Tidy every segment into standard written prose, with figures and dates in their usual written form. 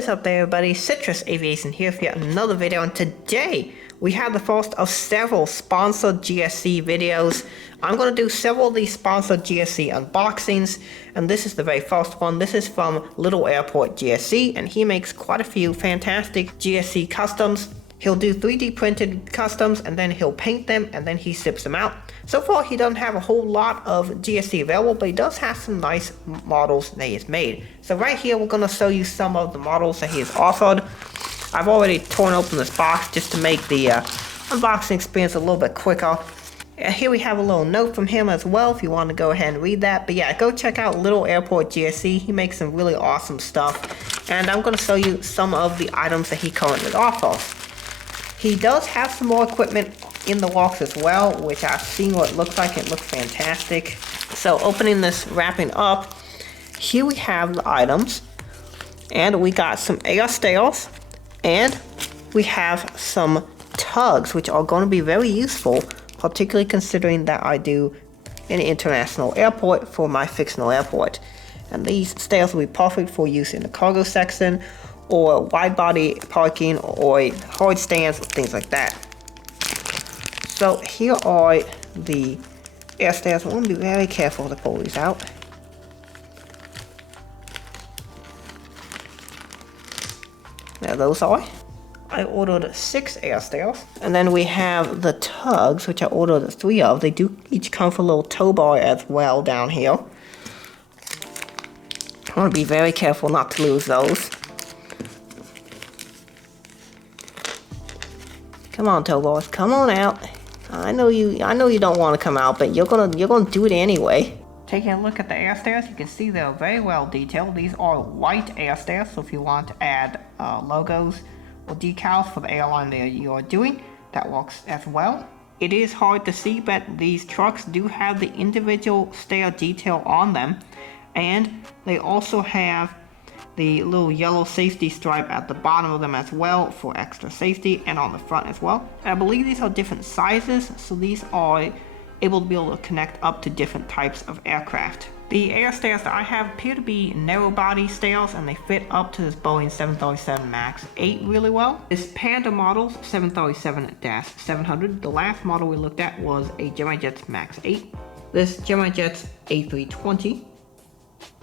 What is up there, everybody? Citrus Aviation here for yet another video, and today we have the first of several sponsored GSE videos. I'm going to do several of these sponsored GSE unboxings, and this is the very first one. This is from Little Airport GSE, and he makes quite a few fantastic GSE customs. He'll do 3D printed customs, and then he'll paint them, and then he ships them out. So far, he doesn't have a whole lot of GSE available, but he does have some nice models that he has made. So right here, we're going to show you some of the models that he has offered. I've already torn open this box just to make the unboxing experience a little bit quicker. Here we have a little note from him as well, if you want to go ahead and read that. But yeah, go check out Little Airport GSE. He makes some really awesome stuff. And I'm going to show you some of the items that he currently offers. He does have some more equipment in the works as well, which I've seen what it looks like. It looks fantastic. So opening this, wrapping up, here we have the items. And we got some air stairs. And we have some tugs, which are going to be very useful, particularly considering that I do an international airport for my fictional airport. And these stairs will be perfect for use in the cargo section, or wide body parking, or hard stands, things like that. So here are the air stairs. I want to be very careful to pull these out. There those are. I ordered 6 air stairs. And then we have the tugs, which I ordered 3 of. They do each come with a little tow bar as well down here. I want to be very careful not to lose those. Come on, tow bars, come on out. I know you don't want to come out, but you're gonna do it anyway. Taking a look at the air stairs, you can see they're very well detailed. These are white air stairs, so if you want to add logos or decals for the airline that you are doing, that works as well. It is hard to see, but these trucks do have the individual stair detail on them, and they also have the little yellow safety stripe at the bottom of them as well for extra safety, and on the front as well. And I believe these are different sizes, so these are able to connect up to different types of aircraft. The air stairs that I have appear to be narrow body stairs, and they fit up to this Boeing 737 MAX 8 really well. This Panda model's 737-700. The last model we looked at was a GEMIJET's MAX 8. This GEMIJET's A320.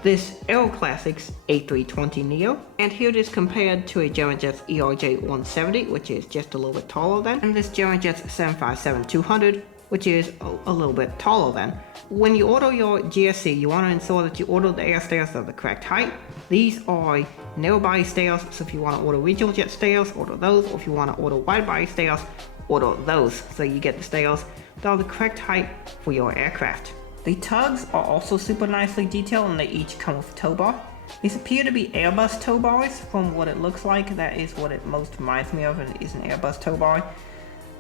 This Aero Classics A320neo, and here it is compared to a GEMIJET's ERJ170, which is just a little bit taller than, and this GEMIJET's 757-200, which is a little bit taller than. When you order your GSE, you want to ensure that you order the air stairs of the correct height. These are narrow body stairs, so if you want to order regional jet stairs, order those, or if you want to order wide body stairs, order those, so you get the stairs that are the correct height for your aircraft. The tugs are also super nicely detailed, and they each come with a tow bar. These appear to be Airbus tow bars from what it looks like. That is what it most reminds me of, is an Airbus tow bar.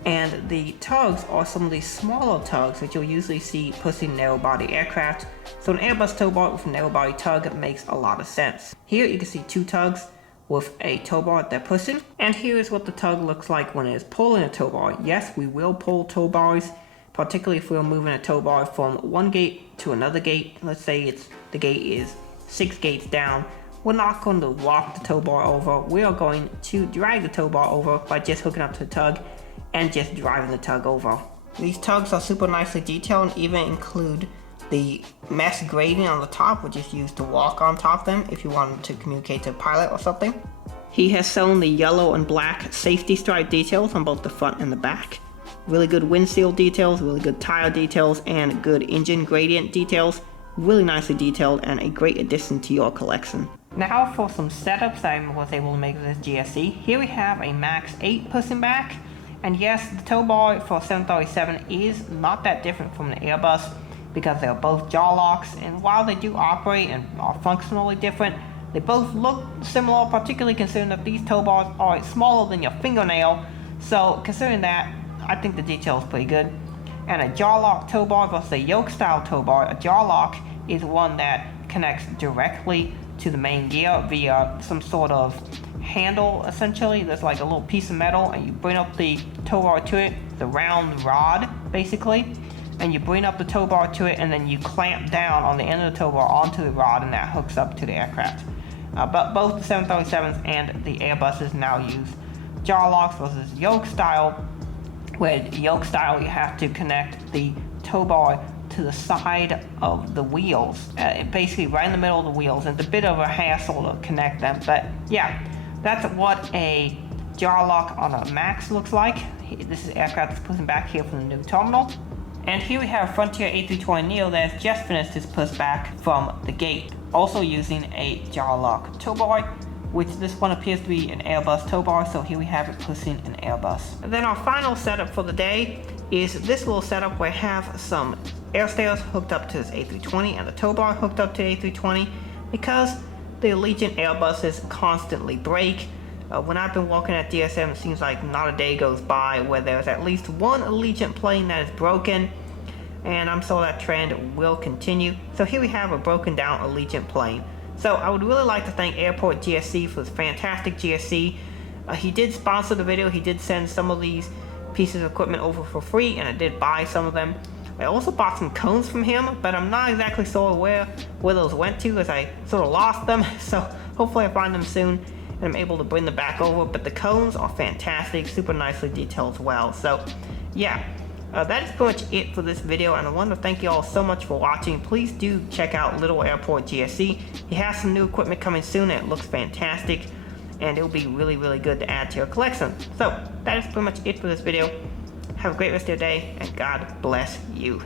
And the tugs are some of the smaller tugs that you'll usually see pushing narrow body aircraft. So an Airbus tow bar with a narrow body tug makes a lot of sense. Here you can see 2 tugs with a tow bar that they're pushing. And here is what the tug looks like when it is pulling a tow bar. Yes, we will pull tow bars, particularly if we're moving a tow bar from one gate to another gate. Let's say the gate is 6 gates down. We're not going to walk the tow bar over. We are going to drag the tow bar over by just hooking up to the tug and just driving the tug over. These tugs are super nicely detailed and even include the mesh grating on the top, which is used to walk on top of them if you wanted to communicate to a pilot or something. He has shown the yellow and black safety stripe details on both the front and the back. Really good windshield details, really good tire details, and good engine gradient details. Really nicely detailed and a great addition to your collection. Now for some setups I was able to make with this GSE. Here we have a MAX 8 pushing back. And yes, the tow bar for 737 is not that different from the Airbus because they're both jaw locks. And while they do operate and are functionally different, they both look similar, particularly considering that these tow bars are smaller than your fingernail. So considering that, I think the detail is pretty good. And a jaw lock tow bar versus a yoke style tow bar. A jaw lock is one that connects directly to the main gear via some sort of handle. Essentially, there's like a little piece of metal, and you bring up the tow bar to it, the round rod basically, and you bring up the tow bar to it, and then you clamp down on the end of the tow bar onto the rod, and that hooks up to the aircraft. but both the 737s and the Airbuses now use jaw locks versus yoke style, where yoke style you have to connect the tow bar to the side of the wheels, basically right in the middle of the wheels, and it's a bit of a hassle to connect them. But yeah, that's what a jaw lock on a Max looks like. This is aircraft that's pushing back here from the new terminal. And here we have a Frontier A320neo that has just finished its pushback from the gate, also using a jaw lock tow bar, which this one appears to be an Airbus tow bar, so here we have it pushing an Airbus. And then our final setup for the day is this little setup where I have some air stairs hooked up to this A320 and the tow bar hooked up to the A320, because the Allegiant Airbuses constantly break. When I've been walking at DSM, it seems like not a day goes by where there's at least one Allegiant plane that is broken, and I'm sure that trend will continue. So here we have a broken down Allegiant plane. So I would really like to thank Airport GSE for this fantastic GSE. He did sponsor the video. He did send some of these pieces of equipment over for free, and I did buy some of them. I also bought some cones from him, but I'm not exactly sure where those went to, as I sort of lost them. So hopefully I find them soon and I'm able to bring them back over. But the cones are fantastic, super nicely detailed as well. So yeah, that is pretty much it for this video, and I want to thank you all so much for watching. Please do check out Little Airport GSE. He has some new equipment coming soon and it looks fantastic, and it'll be really, really good to add to your collection. So that is pretty much it for this video. Have a great rest of your day, and God bless you.